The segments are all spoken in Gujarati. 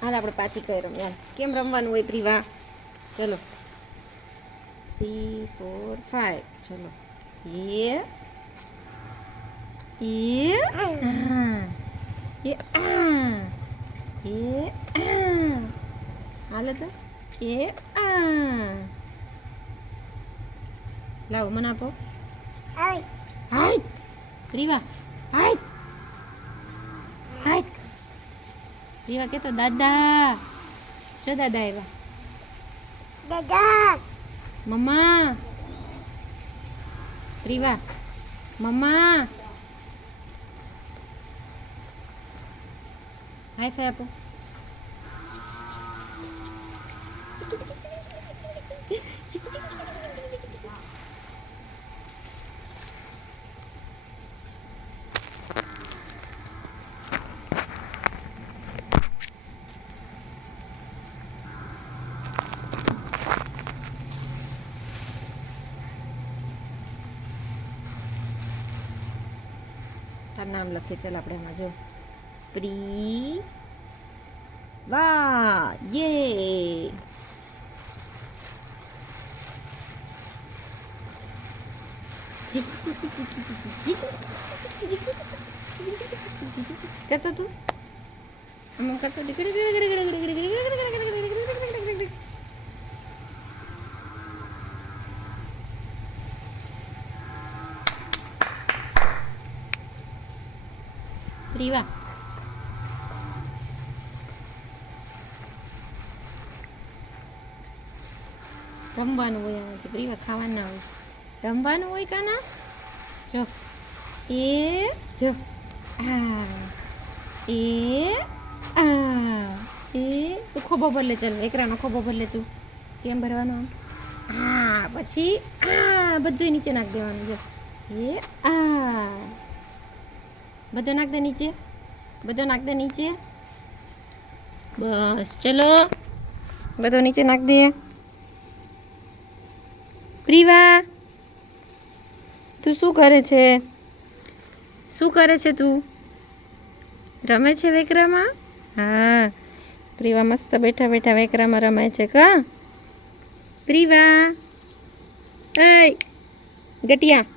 હાલ આપણે પાછી કઈ રમ્યા કેમ રમવાનું હોય પ્રીવા ચલો 3 4 5 ચલો હાલે તો લાવો મને આપો હાય પ્રીવા હાય હાય પ્રીવા કે તો દાદા જો દાદા આવ્યા દાદા મમ્મા પ્રીવા મમ્મા હાય ફાય આપો તાર નામ લખીએ ચાલ આપણે એમાં જો પ્રી વાહ યે કરતો તું આમ કરતો પ્રીવા રમવાનું હોય આનાથી પ્રીવા ખાવાનું ના હોય રમવાનું હોય કાના જો જો તું ખોબો ભર લે ચાલ એકરાનો ખોબો ભર લે તું કેમ ભરવાનો પછી બધું નીચે નાખ દેવાનું જો બધો નાખ દે નીચે બધો નાખ દે નીચે બસ ચલો બધો નીચે નાખ દે પ્રીવા તું શું કરે છે તું રમે છે વેકરામાં હા પ્રીવા મસ્ત બેઠા બેઠા વેકરામાં રમે છે કા પ્રીવા એ ગટિયા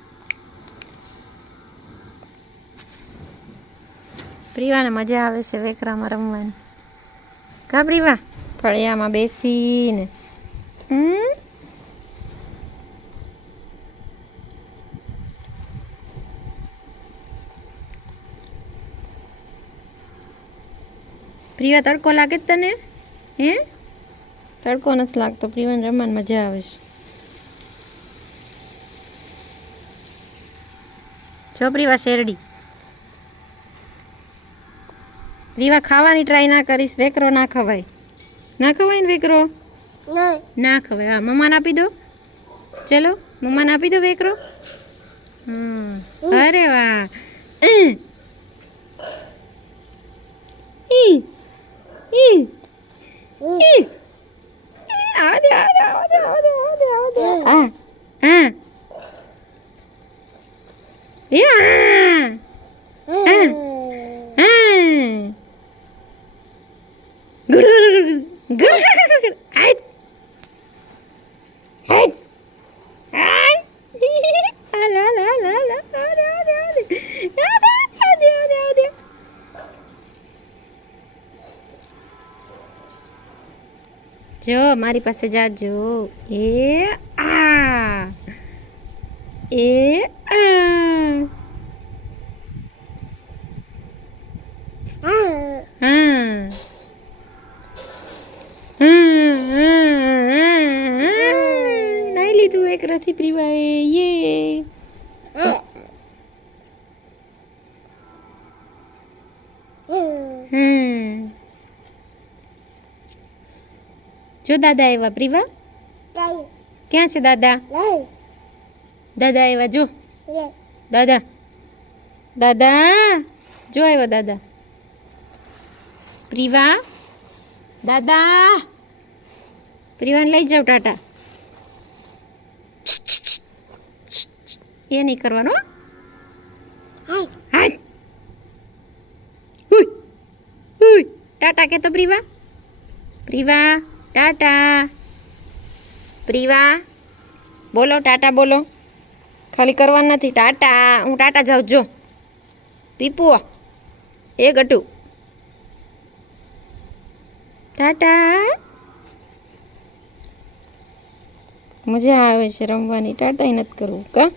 પ્રીવાને મજા આવે છે વેકરામાં રમવાની કા પ્રીવા ફળિયામાં બેસીને પ્રીવા તડકો લાગે જ તને હે તડકો નથી લાગતો પ્રીવાને રમવાની મજા આવે છે જો પ્રીવા શેરડી પ્રીવા ખાવાની ટ્રાય ના કરીશ વેકરો ના ખવાય ને વેકરો ના ખવાય હા મમ્માને આપી દો ચલો મમ્માને આપી દો વેકરો અરે વાહ જો મારી પાસે જાજો નાઈ લીધું એક રથી પ્રીવાએ યે જો દાદા આવ્યા પ્રીવા ક્યાં છે દાદા દાદા આવ્યા જો દાદા જો આવ્યા દાદા પ્રીવા દાદા પ્રીવાને લઈ જાવ ટાટા એ નહીં કરવાનો ટાટા કે તો પ્રીવા પ્રીવા ટાટા. પ્રીવા બોલો ટાટા બોલો. ખાલી કરવાનું નથી. ટાટા. હું ટાટા જાઉં જો. પીપુ એ ગટુ ટાટા. મજા આવે છે રમવાની. ટાટા નથી કરવું કા.